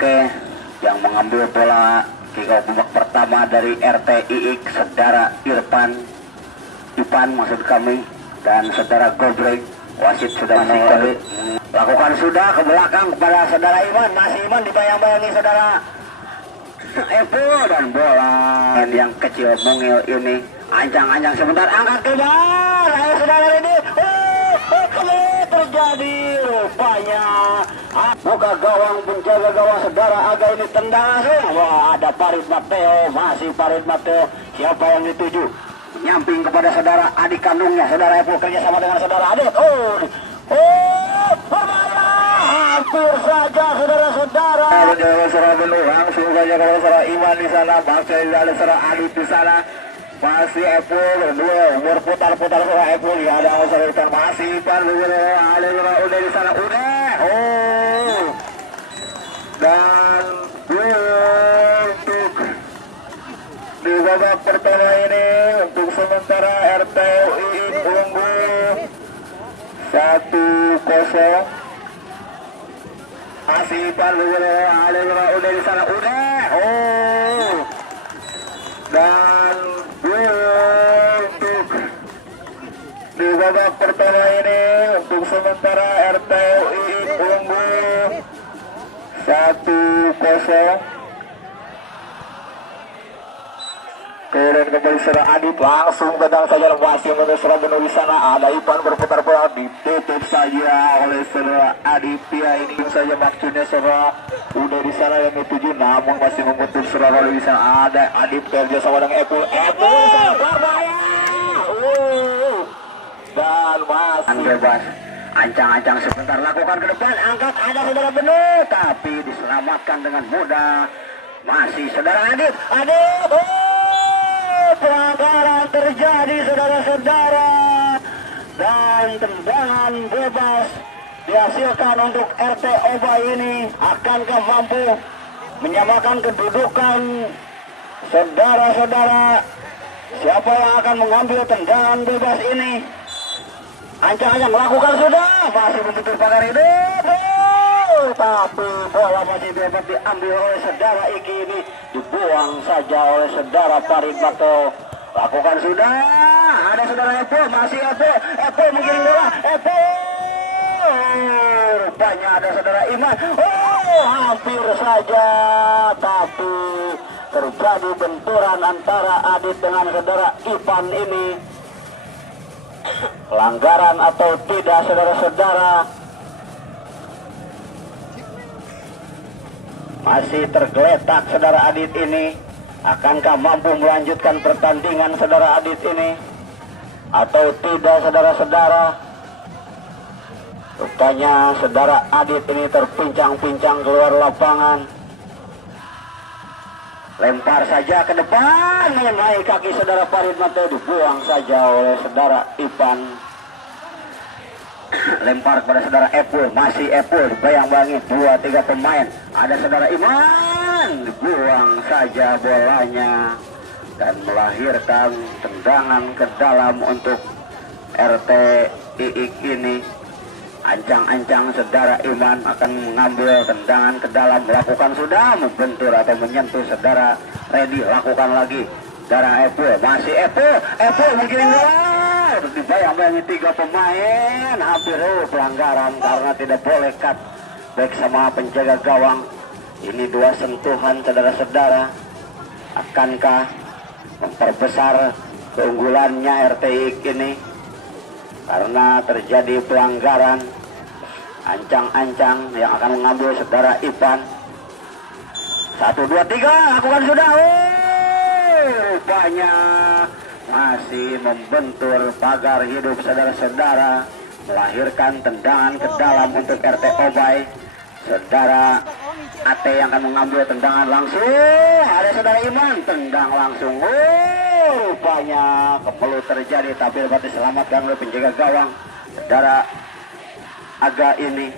Oke, yang mengambil bola kick off babak pertama dari RTIIK saudara Ipan maksud kami, dan saudara Gobrek. Wasit sudah lakukan sudah ke belakang kepada saudara Iman. Masih Iman dibayang-bayangi saudara Epo, dan bola yang kecil mungil ini ancang-ancang sebentar, angkat keluar. Ayo saudara ini, kembali terjadi rupanya buka gawang, penjaga gawang saudara Aga ini tendang. Wah, ada Farid Mateo, masih Farid Mateo. Siapa yang dituju? Nyamping kepada saudara adik kandungnya saudara Epo, kerja sama dengan saudara adik. Hampir saja saudara-saudara. Langsung saja kepada saudara Iman di sana, masih ada saudara Adit di sana. Masih Epo berdua berputar-putar saudara Epo, ya ada saudara masih Ipan ada udah di sana udah. Dan untuk di babak pertama ini untuk sementara RTI unggul 1-0. Masih Ipan ada udah di sana udah. Dan untuk di babak pertama ini untuk sementara RTI unggul 1-0. Turun kembali saudara Adit, langsung tendang saja masih untuk saudara Beno di sana. Ada Ipan berputar-putar, ditutup saja oleh saudara Adit. Ya ini saja maksudnya saudara udah di sana yang dituju, namun masih memutus saudara di sana. Ada Adit kerja sama dengan Epo berbahaya. Dan masih bebas, ancang-ancang sebentar, lakukan ke depan, angkat, ada saudara Beno, tapi diselamatkan dengan mudah. Masih saudara Adit, pelanggaran terjadi saudara-saudara, dan tendangan bebas dihasilkan untuk RT Obay ini. Akankah mampu menyamakan kedudukan saudara-saudara? Siapa yang akan mengambil tendangan bebas ini? Ancang-ancang melakukan sudah, masih membentur pagar hidup, tapi bola masih dapat diambil oleh saudara Iki, ini dibuang saja oleh saudara Farid Mato. Lakukan sudah, ada saudara Epo, masih Epo menggiring bola, rupanya ada saudara Iman. Hampir saja, tapi terjadi benturan antara Adit dengan saudara Ipan ini. Pelanggaran atau tidak saudara-saudara? Masih tergeletak saudara Adit ini. Akankah mampu melanjutkan pertandingan saudara Adit ini atau tidak saudara-saudara? Rupanya saudara Adit ini terpincang-pincang keluar lapangan. Lempar saja ke depan, mengenai kaki saudara Farid Mato, dibuang saja oleh saudara Ipan. Lempar kepada saudara Epo, masih Epo dibayang-bayangi 2-3 pemain. Ada saudara Iman, dibuang saja bolanya dan melahirkan tendangan ke dalam untuk RTIIK ini. Ancang-ancang saudara Iman akan mengambil tendangan ke dalam, melakukan sudah, membentur atau menyentuh saudara Ready, lakukan lagi saudara Epo, masih Epo menggiring bola, dibayang-bayangi 3 pemain, hampir pelanggaran karena tidak boleh cut back sama penjaga gawang. Ini 2 sentuhan saudara-saudara. Akankah memperbesar keunggulannya RTIIK ini karena terjadi pelanggaran? Ancang-ancang yang akan mengambil saudara Ipan. 1, 2, 3, lakukan sudah. Rupanya masih membentur pagar hidup saudara-saudara, melahirkan tendangan ke dalam untuk RT Obay. Saudara AT yang akan mengambil tendangan langsung. Ada saudara Iman, tendang langsung. Rupanya kepelut terjadi, tapi dapat diselamatkan oleh penjaga gawang saudara Aga ini.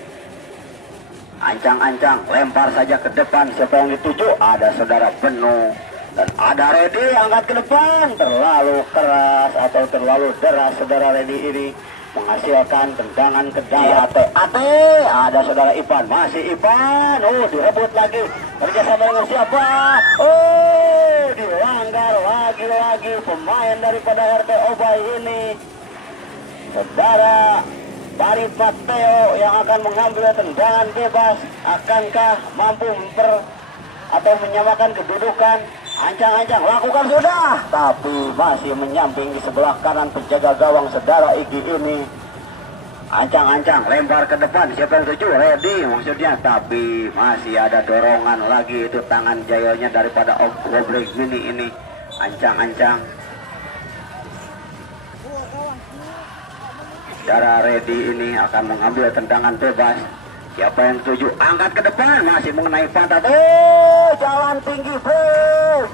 Ancang-ancang lempar saja ke depan, siapa yang dituju? Ada saudara Beno dan ada Ready, angkat ke depan, terlalu keras atau terlalu deras saudara Ready ini. menghasilkan tendangan ke dalam. Ate, ada saudara Ipan, masih Ipan. Oh, direbut lagi. Kerjasama dengan siapa? Oh, dilanggar lagi-lagi pemain daripada RT Obay ini. Saudara Farid Mateo yang akan mengambil tendangan bebas. Akankah mampu atau menyamakan kedudukan? Ancang-ancang lakukan sudah, tapi masih menyamping di sebelah kanan penjaga gawang saudara Iki ini. Ancang-ancang lempar ke depan, siapa yang tuju? Ready maksudnya, tapi masih ada dorongan lagi, itu tangan jayanya daripada Gobrek Mini ini. Ancang-ancang saudara Ready ini akan mengambil tendangan bebas. Siapa yang setuju? Angkat ke depan, masih mengenai pantat. Jalan tinggi, bro.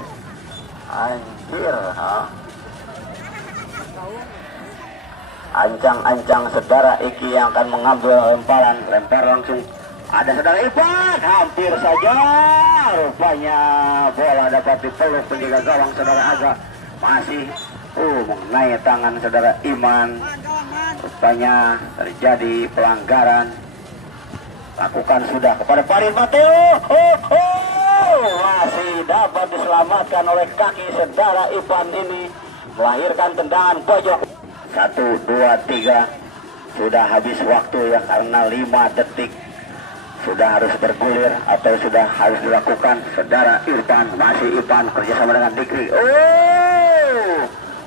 Anjir, Ancang-ancang saudara Iki yang akan mengambil lemparan. Lempar langsung. Ada saudara Ipan, hampir saja. Rupanya bola dapat dipeluk penjaga gawang saudara Aga. Masih mengenai tangan saudara Iman. Rupanya terjadi pelanggaran. Lakukan sudah kepada Farid Mateo. Masih dapat diselamatkan oleh kaki saudara Ipan ini. Melahirkan tendangan pojok. 1, 2, 3. Sudah habis waktu ya, karena 5 detik. Sudah harus bergulir atau sudah harus dilakukan. Saudara Irfan, masih Ipan kerjasama dengan Dikri.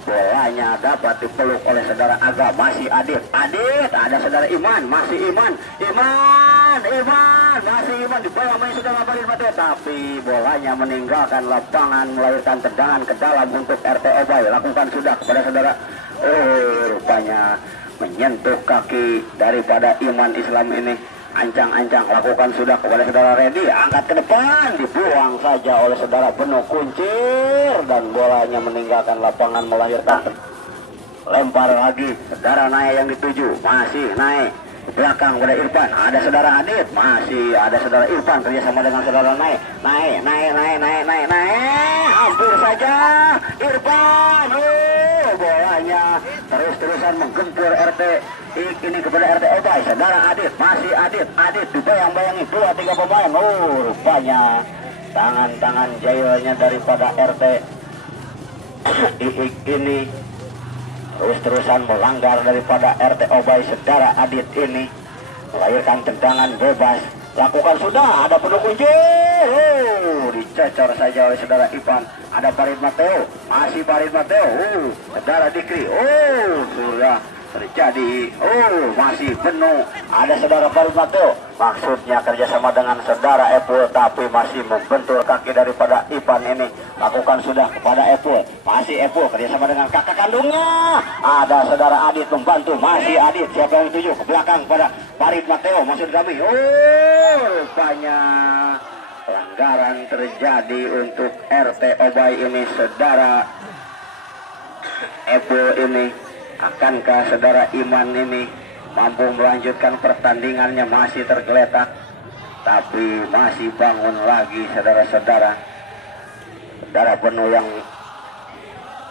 Bolanya dapat dipeluk oleh saudara Aga. Masih Adit, ada saudara Iman, masih Iman, masih Iman dibawa main saudara Farid Mateo, tapi bolanya meninggalkan lapangan, melahirkan tendangan ke dalam untuk RT Obay. Lakukan sudah kepada saudara. Rupanya menyentuh kaki daripada Iman Islam ini. Ancang-ancang lakukan sudah kepada saudara Ready. Angkat ke depan, dibuang saja oleh saudara Beno Kuncir, dan bolanya meninggalkan lapangan, melahirkan lempar lagi. Saudara Nae yang dituju, masih Nae belakang pada Irfan. Ada saudara Adit, masih ada saudara Irfan kerjasama dengan saudara Nae. Hampir saja Irfan. Bolanya terus-terusan menggempur RT ini kepada RT Obay. Saudara Adit, masih Adit dibayang-bayangi 2-3 pemain. Rupanya tangan-tangan jayanya daripada RT ini terus-terusan melanggar daripada RT Obay. Saudara Adit ini melahirkan tendangan bebas. Lakukan sudah, ada penuh kunci. Dicocor saja oleh saudara Ipan. Ada Farid Mateo, masih Farid Mateo. Saudara Dikri, sudah terjadi. Masih penuh. Ada saudara Farid Mateo, maksudnya kerjasama dengan saudara Epul, tapi masih membentur kaki daripada Ipan ini. Lakukan sudah kepada Epul, masih Epul kerjasama dengan kakak kandungnya. Ada saudara Adit membantu, masih Adit. Siapa yang tuju ke belakang pada Farid Mateo, maksud kami. Rupanya pelanggaran terjadi untuk RT Obay ini. Saudara Epul ini, akankah saudara Iman ini mampu melanjutkan pertandingannya? Masih tergeletak, tapi masih bangun lagi saudara-saudara. Saudara penuh yang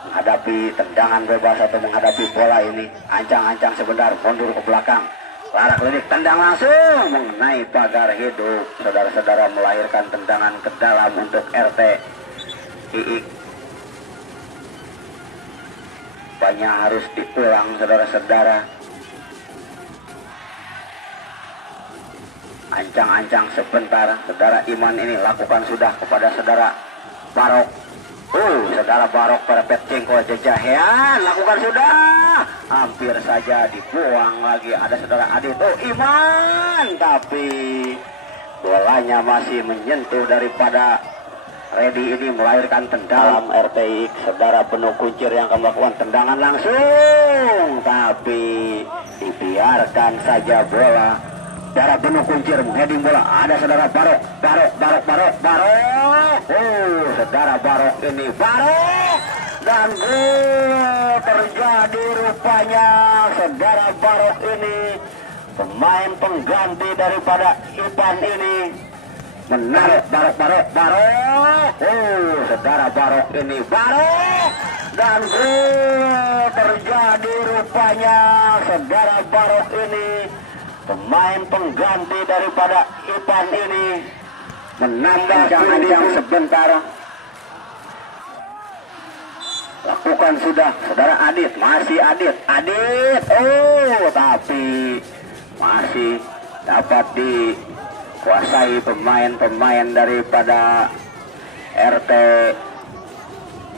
menghadapi tendangan bebas atau menghadapi bola ini. Ancang-ancang sebentar, mundur ke belakang. Larak lidik, tendang langsung mengenai pagar hidup. Saudara-saudara melahirkan tendangan ke dalam untuk RT Iik. Banyak harus diulang saudara-saudara. Ancang-ancang sebentar. Saudara Iman ini lakukan sudah kepada saudara Barok. Saudara Barok pada Petcengko Jejahean. Lakukan sudah. Hampir saja dibuang lagi. Ada saudara Adit. Iman. Tapi bolanya masih menyentuh daripada Ready ini, melahirkan tendangan RTI. Saudara Penuh Kuncir yang akan melakukan tendangan langsung, tapi dibiarkan saja bola. Saudara Penuh Kuncir heading bola. Ada saudara Barok. Saudara Barok ini dan gol terjadi rupanya. Saudara Barok ini pemain pengganti daripada Ipan ini menarik Barok. Saudara Barok ini dan gol terjadi rupanya. Saudara Barok ini pemain pengganti daripada Ipan ini menambah ancang-ancang sebentar. Lakukan sudah saudara Adit, masih Adit, tapi masih dapat dikuasai pemain-pemain daripada RT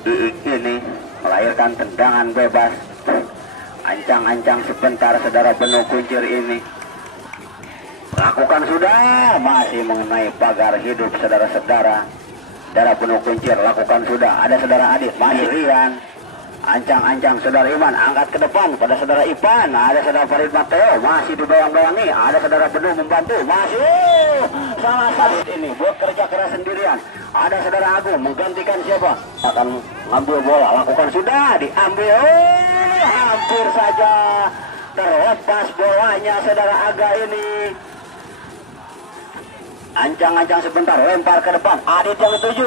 Iik ini, melahirkan tendangan bebas. Ancang-ancang sebentar saudara Benu Kuncir ini. Lakukan sudah, masih mengenai pagar hidup saudara-saudara. Saudara Benu Kuncir lakukan sudah, ada saudara Adit, masih Rian. Ancang-ancang saudara Iman angkat ke depan pada saudara Ipan, ada saudara Farid Mateo masih dibayang-bayangi, ada saudara Benu membantu, masih salah satu ini bekerja keras sendirian. Ada saudara Agung menggantikan siapa? Akan ngambil bola, lakukan sudah, diambil, hampir saja terlepas bolanya saudara Aga ini. Ancang-ancang sebentar, lempar ke depan, Adit yang dituju.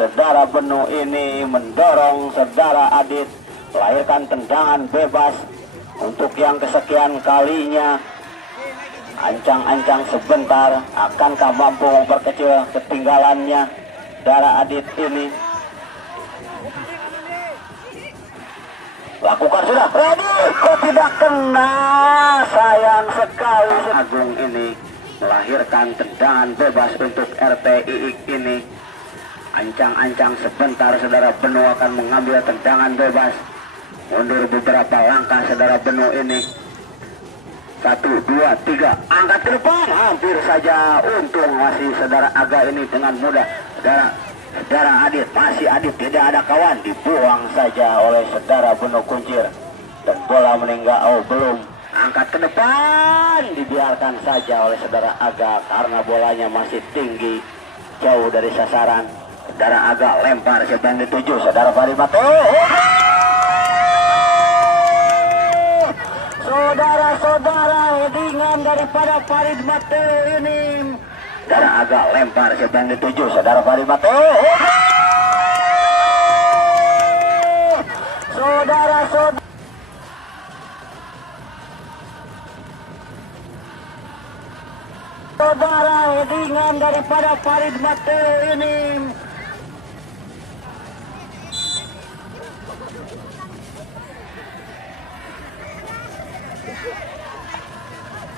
Saudara Benu ini mendorong saudara Adit, melahirkan tendangan bebas untuk yang kesekian kalinya. Ancang-ancang sebentar, akankah mampu memperkecil ketinggalannya saudara Adit ini? Lakukan sudah, ready, kok tidak kena, sayang sekali. Agung ini melahirkan tendangan bebas untuk RT Iik ini. Ancang-ancang sebentar saudara Benu akan mengambil tendangan bebas. Mundur beberapa langkah saudara Benu ini. 1, 2, 3, angkat ke depan, hampir saja, untung masih saudara Aga ini dengan mudah. Saudara Adit, masih Adit, tidak ada kawan, dibuang saja oleh saudara Benu Kuncir. Dan bola meninggal, belum. Angkat ke depan, dibiarkan saja oleh saudara Aga karena bolanya masih tinggi, jauh dari sasaran. Saudara Aga lempar, siapa yang dituju? Saudara Farid Mateo. Saudara-saudara, headingan daripada Farid Mateo ini. Saudara Aga lempar, siapa yang dituju? Saudara Farid Mateo. Saudara-saudara, headingan daripada Farid Mateo ini.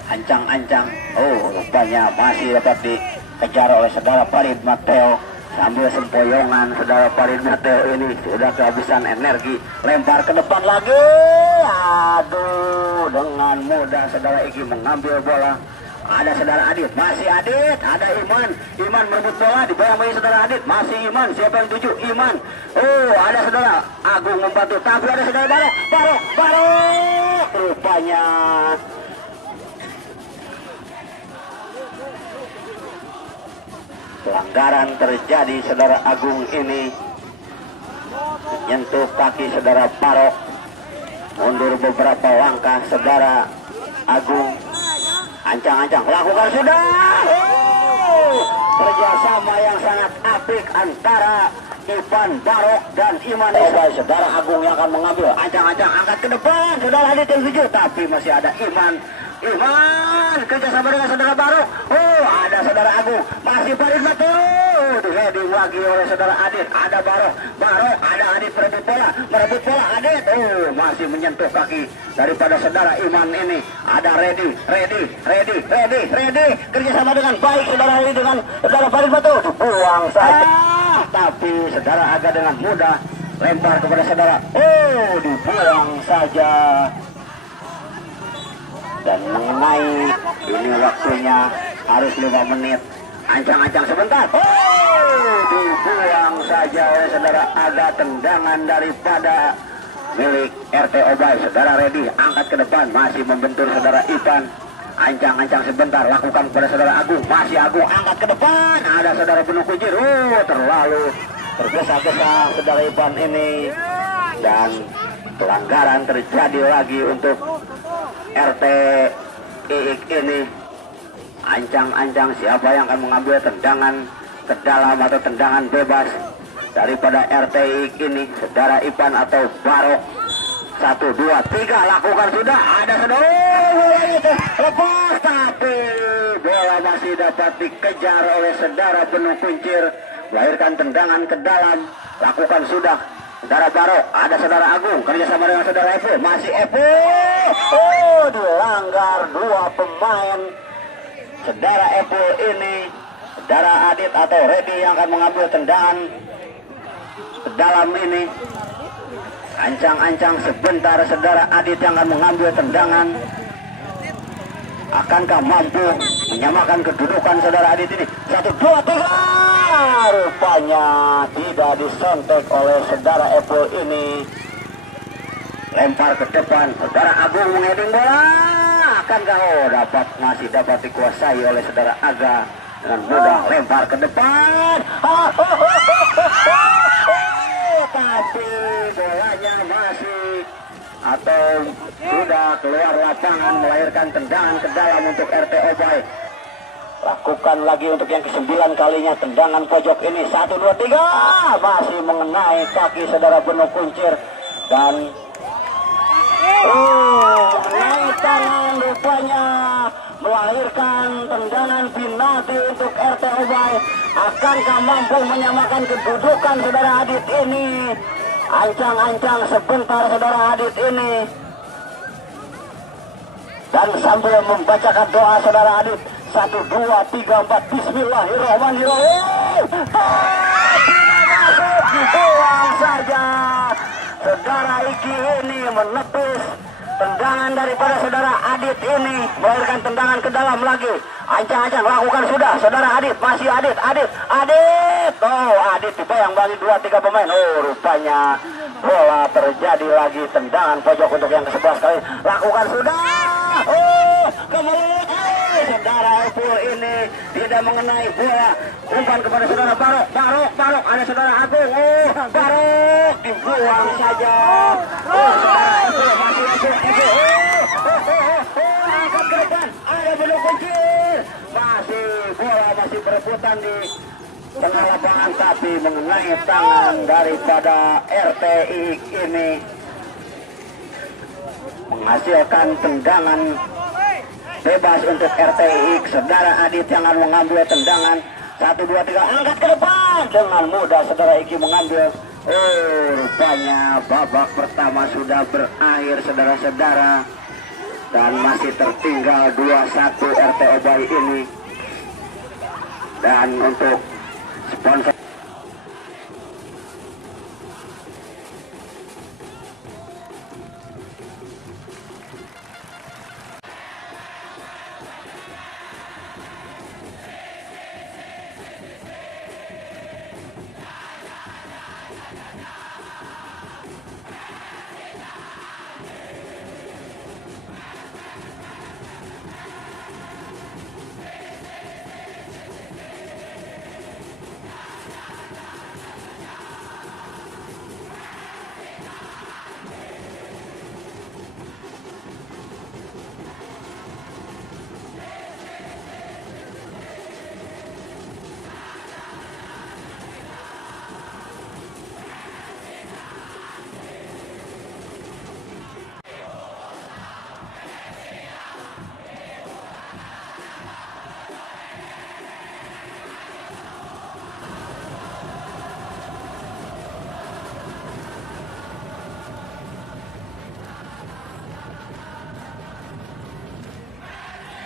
Ancang-ancang, rupanya masih dapat dikejar oleh saudara Farid Mateo. Sambil sempoyongan saudara Farid Mateo ini sudah kehabisan energi, lempar ke depan lagi. Aduh, dengan mudah saudara Iki mengambil bola. Ada saudara Adit, masih Adit, ada Iman merebut bola, dibayang-bayangi saudara Adit, masih Iman, siapa yang tuju? Iman. Ada saudara Agung membantu, tapi ada saudara Barok, rupanya pelanggaran terjadi. Saudara Agung ini menyentuh kaki saudara Barok, mundur beberapa langkah saudara Agung. Ancang-ancang, lakukan sudah. Kerjasama yang sangat apik antara Ivan Barok dan Iman. Saudara Agung yang akan mengambil. Ancang-ancang, angkat ke depan. Saudara Adit yang tuju, tapi masih ada Iman kerjasama dengan saudara Barok. Ada saudara Agung, masih Farid Mateo. Heading lagi oleh saudara Adit. Ada Barok, ada Adit merebut bola Adit. Masih menyentuh kaki daripada saudara Iman ini. Ada ready. Kerjasama dengan baik saudara ini dengan saudara Farid Mateo. Dibuang saja. Tapi saudara Aga dengan mudah lempar kepada saudara. Dibuang saja. Dan mengenai ini waktunya harus 5 menit. Ancang-ancang sebentar. Dibuang saja oleh saudara Aga, tendangan daripada milik RT Obay. Saudara ready, angkat ke depan, masih membentur saudara Ipan. Ancang-ancang sebentar, lakukan kepada saudara Agung, masih Agung, angkat ke depan. Ada saudara Benu Kuncir, terlalu tergesa-gesa saudara Ipan ini. Dan pelanggaran terjadi lagi untuk RT Iik ini. Ancang-ancang, siapa yang akan mengambil tendangan ke dalam atau tendangan bebas? daripada RTI ini, saudara Ipan atau Barok. 1, 2, 3 lakukan sudah, ada saudara lepas, tapi bola masih dapat dikejar oleh saudara Benuk Kuncir, melahirkan tendangan ke dalam. Lakukan sudah saudara Barok, ada saudara Agung kerjasama dengan saudara Evo, masih Evo. Dilanggar 2 pemain saudara Evo ini. Saudara Adit atau Redi yang akan mengambil tendangan ke dalam ini. Ancang-ancang sebentar saudara Adit yang akan mengambil tendangan. Akankah mampu menyamakan kedudukan saudara Adit ini? 1, 2, 3. Rupanya tidak disontek oleh saudara Apple ini. Lempar ke depan, saudara Agung mengheading bola. Akankah masih dapat dikuasai oleh saudara Aga dengan mudah, lempar ke depan. Tapi bolanya masih atau sudah keluar lapangan, melahirkan tendangan ke dalam untuk RTO Bay. Lakukan lagi untuk yang ke-9 kalinya tendangan pojok ini. 1, 2, 3 masih mengenai kaki saudara Benuk Kuncir dan mengenai tangan, rupanya melahirkan tendangan penalti untuk RTO Bay. Akankah mampu menyamakan kedudukan saudara Adit ini? Ancang-ancang sebentar saudara Adit ini, dan sambil membacakan doa saudara Adit. 1, 2, 3, 4 Bismillahirrahmanirrahim. Dibuang saja. Saudara Iki ini menepis tendangan daripada saudara Adit ini, melahirkan tendangan ke dalam lagi. Ancang-ancang lakukan sudah saudara Adit, masih Adit. Adit dibayang-bayangi 2-3 pemain. Rupanya bola terjadi lagi, tendangan pojok untuk yang ke-11 kali. Lakukan sudah. Kembali saudara Epul ini tidak mengenai bola. Umpan kepada saudara Barok. Ada saudara Agung. Barok dibuang saja. Saudara Epul masih Epul. Angkat ke depan. Ada Benuk Kuncir. Bola masih berebutan di tengah lapangan, tapi mengenai tangan daripada RTI ini, menghasilkan tendangan bebas untuk RTI. Saudara Adit yang akan mengambil tendangan. 1, 2, 3 angkat ke depan, dengan mudah saudara Iki mengambil. Rupanya babak pertama sudah berakhir saudara-saudara, dan masih tertinggal 2-1 RTO Bay ini. Dan untuk sponsor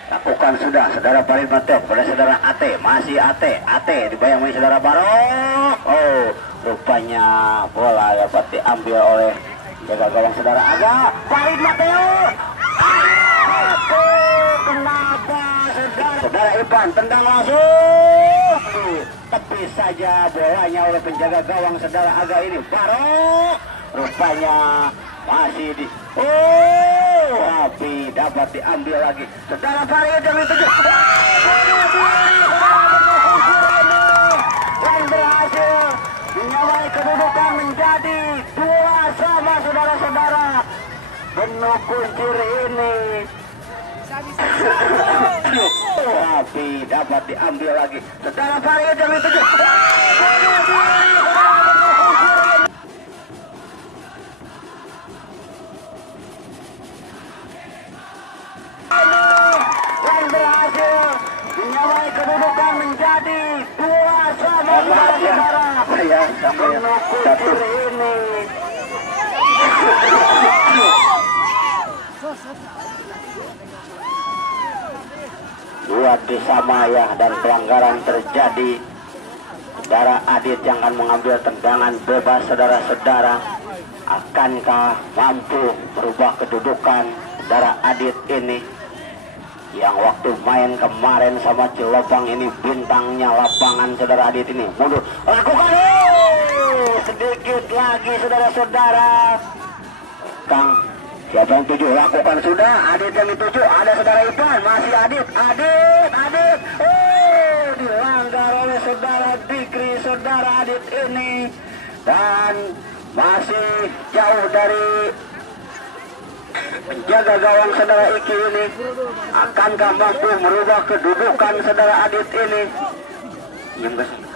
lakukan sudah saudara Farid Mateo pada saudara Ate, masih Ate dibayang-bayangi saudara Barok. Rupanya bola dapat diambil oleh jaga gawang saudara Aga. Farid Mateo. Kenapa saudara Ipan tendang langsung tepi saja bolanya oleh penjaga gawang saudara Aga ini. Barok rupanya masih di tapi dapat diambil lagi saudara Farid yang dituju dan berhasil menyamai kedudukan menjadi 2-2 saudara-saudara. Benuk Kuncir ini tapi dapat diambil lagi saudara Farid yang dituju sampai satu ini. Dua disamaya dan pelanggaran terjadi. Saudara Adit yang akan mengambil tendangan bebas. Saudara-saudara, akankah mampu merubah kedudukan saudara Adit ini yang waktu main kemarin sama Cilobang ini bintangnya lapangan? Saudara Adit ini mundur, lakukan sedikit lagi saudara-saudara. Kang, siapa yang tuju? Lakukan sudah. Adit yang dituju. Ada saudara Ipan, masih Adit. Dilanggar oleh saudara Dikri, saudara Adit ini, dan masih jauh dari penjaga gawang saudara Iki ini. Akankah mampu merubah kedudukan saudara Adit ini? Yang besar.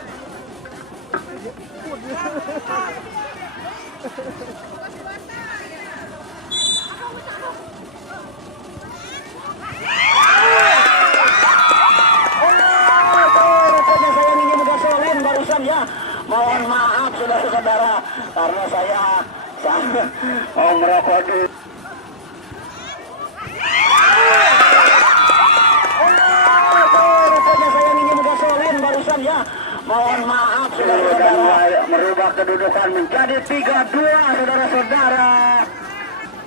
Mohon maaf saudara-saudara, karena saya mau merokok dulu. Rupanya saya minum gasolin barusan ya. Mohon maaf saudara-saudara. Merubah kedudukan menjadi 3-2 saudara-saudara.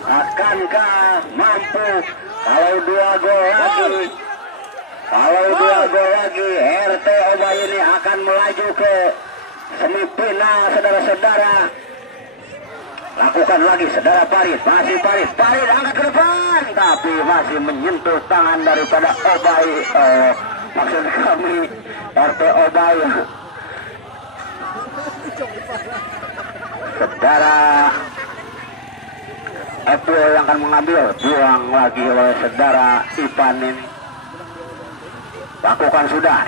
Akankah mampu kalau 2 gol lagi? Kalau 2 gol lagi, RT Obay ini akan melaju ke semifinal saudara-saudara. Lakukan lagi saudara Parit, masih Parit angkat ke depan, tapi masih menyentuh tangan daripada Obay. Maksud kami RT Obay. Saudara Apple yang akan mengambil, buang lagi oleh saudara Ipan ini. Lakukan sudah,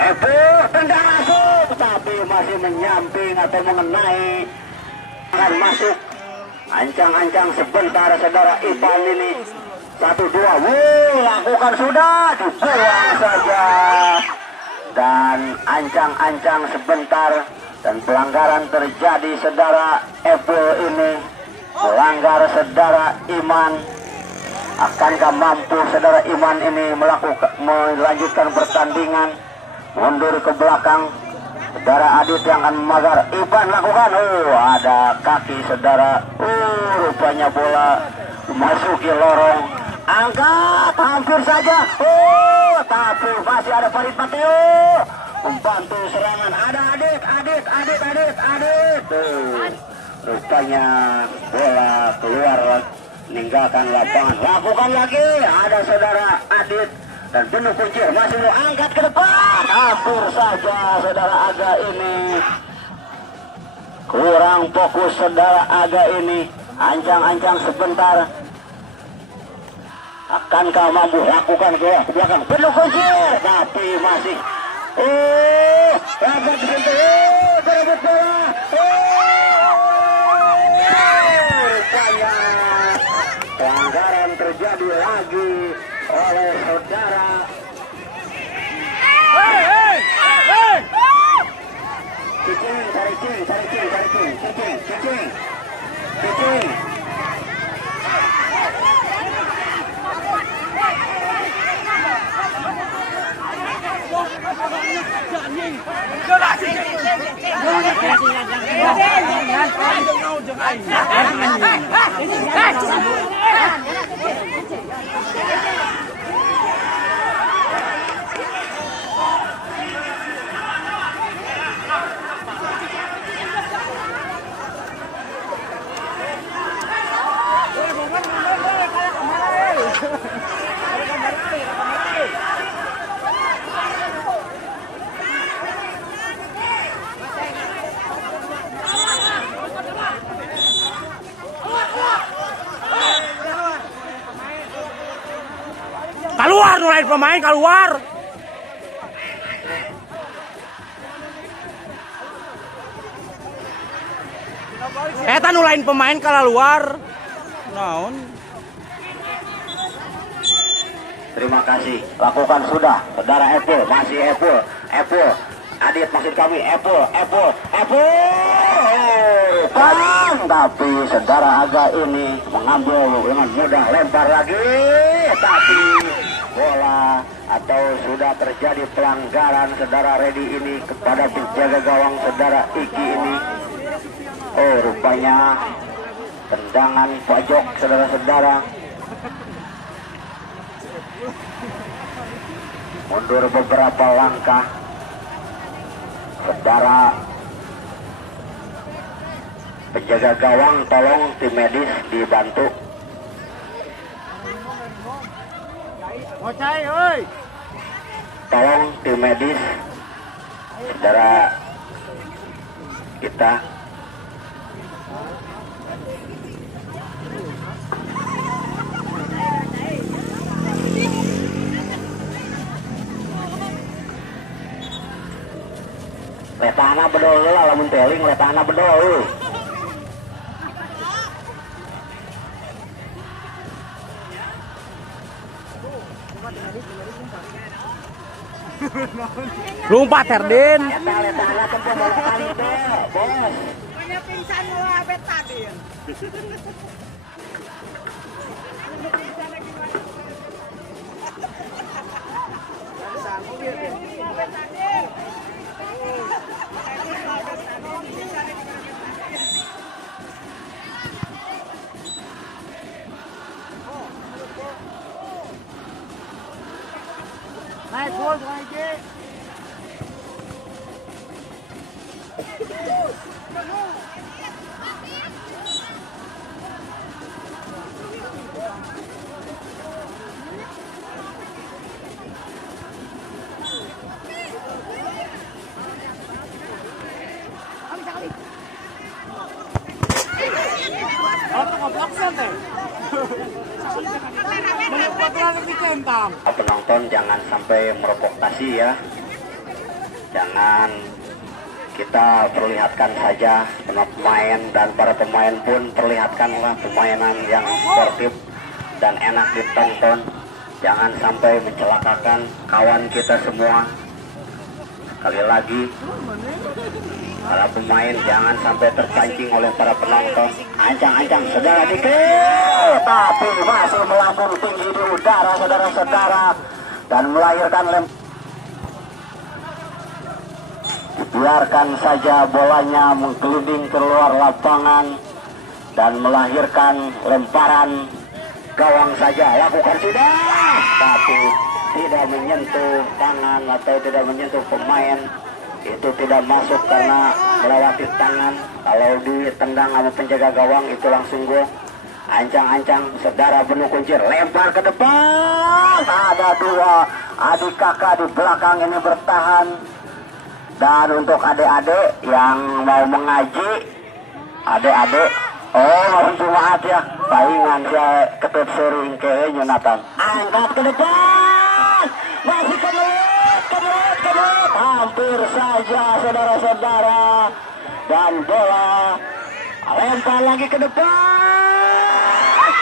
tendang masuk, tapi masih menyamping atau mengenai. Akan masuk, ancang-ancang sebentar saudara Ipan ini. 1-2, lakukan sudah, dibuang saja. Dan ancang-ancang sebentar, dan pelanggaran terjadi saudara Apple ini. Melanggar saudara Iman. Akankah mampu saudara Iman ini melanjutkan pertandingan? Mundur ke belakang. Saudara Adit yang akan memagar. Ipan lakukan. Ada kaki saudara. Rupanya bola memasuki lorong. Angkat, hampir saja. Tapi masih ada Farid Mateo membantu serangan. Ada Adit. Rupanya bola keluar, meninggalkan lapangan. Lakukan lagi, ada saudara Adit dan penuh kuncir, masih mau angkat ke depan. Hampir saja saudara Aga ini kurang fokus. Saudara Aga ini ancang-ancang sebentar. Akankah mampu lakukan ke belakang, penuh kuncir, tapi masih dapat disentuh, berebut bola. Pelanggaran terjadi lagi oleh saudara. Cicing. Keluar nulain pemain, keluar. Eta nulain pemain keluar. Naon? Terima kasih. Lakukan sudah, saudara Apple, masih Apple Adit maksud kami, Apple. Bang, tapi saudara Aga ini mengambil dengan mudah, lempar lagi, tapi bola atau sudah terjadi pelanggaran saudara Redi ini kepada penjaga gawang saudara Iki ini. Oh, rupanya tendangan pojok saudara-saudara. Mundur beberapa langkah saudara penjaga gawang, tolong tim medis dibantu. Tolong tim medis saudara kita. Letana bedol lah, lamun teling letana bedol. Lumpat Herdin. Letana tempat bola kali deh, bos. Banyak pingsan lo abet tadi. Naik gol lagi. Penonton jangan sampai mereprovokasi ya. Jangan, kita perlihatkan saja pemain dan para pemain pun perlihatkanlah permainan yang sportif dan enak ditonton. Jangan sampai mencelakakan kawan kita semua. Sekali lagi, para pemain jangan sampai terpancing oleh para penonton. Ancang-ancang saudara dikit, tapi masih melambung tinggi di udara saudara-saudara dan melahirkan biarkan saja bolanya menggelinding keluar lapangan dan melahirkan lemparan gawang saja. Lakukan sudah, tapi tidak menyentuh tangan atau tidak menyentuh pemain. Itu tidak masuk karena melewati tangan. Kalau ditendang sama penjaga gawang itu langsung gol. Ancang-ancang saudara Benu Kuncir lempar ke depan. Ada dua adik kakak di belakang ini bertahan. Dan untuk adik-adik yang mau mengaji, adik-adik, oh mohon Jumat ya, palingan saya ketut sering ke Yonatan. Angkat ke depan, masih kemelut, hampir saja saudara-saudara. Dan bola lempar lagi ke depan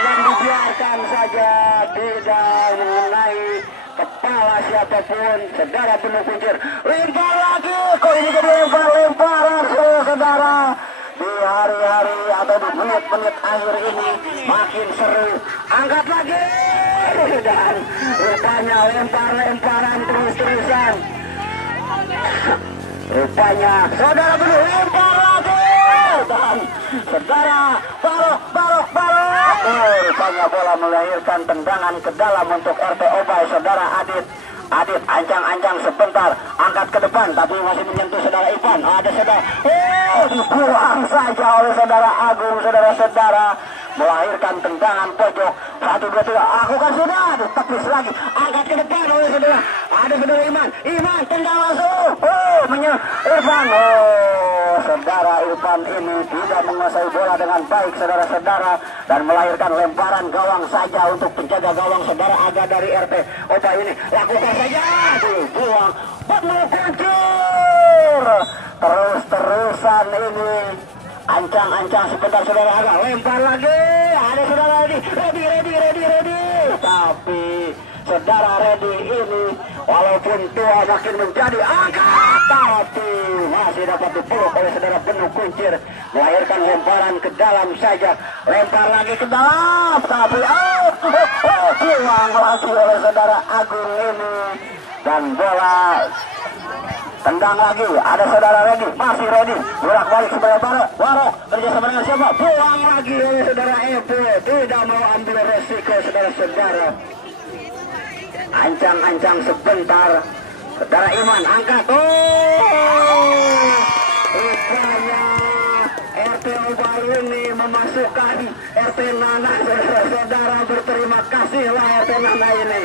dan dibiarkan saja, tidak mengenai kepala siapapun. Saudara Benu Kuncir lempar lagi, kok ini jadi lemparan saudara. Di hari-hari atau di menit-menit akhir ini makin seru. Angkat lagi dan rupanya lemparan terus-terusan. Rupanya saudara Benu lempar lagi dan saudara barok. Rupanya bola melahirkan tendangan ke dalam untuk RT Obay saudara Adit. Ancang-ancang sebentar, angkat ke depan tapi masih menyentuh saudara Ivan. Ada saudara, dibuang saja oleh saudara Agung, saudara-saudara, melahirkan tendangan pojok. 1, 2, 3, aku kan sudah tepis lagi, angkat ke depan oleh saudara. Ada saudara Iman tendang langsung. Irfan, saudara Irfan ini tidak menguasai bola dengan baik saudara-saudara dan melahirkan lemparan gawang saja untuk penjaga gawang saudara Aga dari RT Obay ini. Lakukan saja, dibuang. Benu Kuncir terus-terusan ini. Ancang-ancang sebentar saudara Aga, lempar lagi. Ada saudara ready. Tapi saudara Redi ini walaupun tua makin menjadi angkat. tapi masih dapat dipeluk oleh saudara Benu Kuncir, melahirkan lemparan ke dalam saja, lempar lagi ke dalam, tapi pulang lagi oleh saudara Agung ini, dan bola tendang lagi, ada saudara Redi, masih Redi, bolak balik sebelah barat, Warok kerjasama dengan siapa, pulang lagi oleh saudara Epo, tidak mau ambil resiko saudara-saudara, ancang-ancang sebentar, saudara Iman angkat, rupanya RT baru ini memasukkan RT Nana, saudara-saudara, berterima kasihlah RT Nana ini,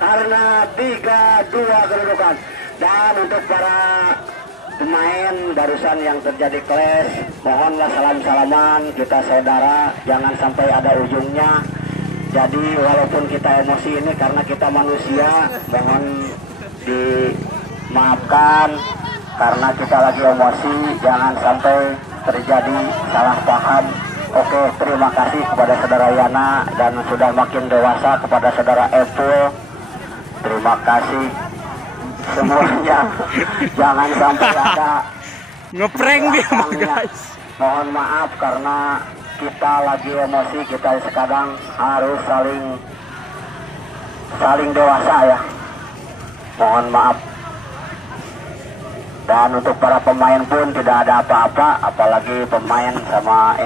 karena 3-2 kedudukan. Dan untuk para pemain barusan yang terjadi clash, mohonlah salam-salaman kita saudara, jangan sampai ada ujungnya. Jadi walaupun kita emosi ini karena kita manusia, mohon dimaafkan karena kita lagi emosi, jangan sampai terjadi salah paham. Oke, terima kasih kepada saudara Yana dan sudah makin dewasa, kepada saudara Epo, terima kasih semuanya. Jangan sampai ada Ngeprank dia mah, guys. Mohon maaf karena kita lagi emosi, kita sekarang harus saling dewasa ya. Mohon maaf. Dan untuk para pemain pun tidak ada apa-apa, apalagi pemain sama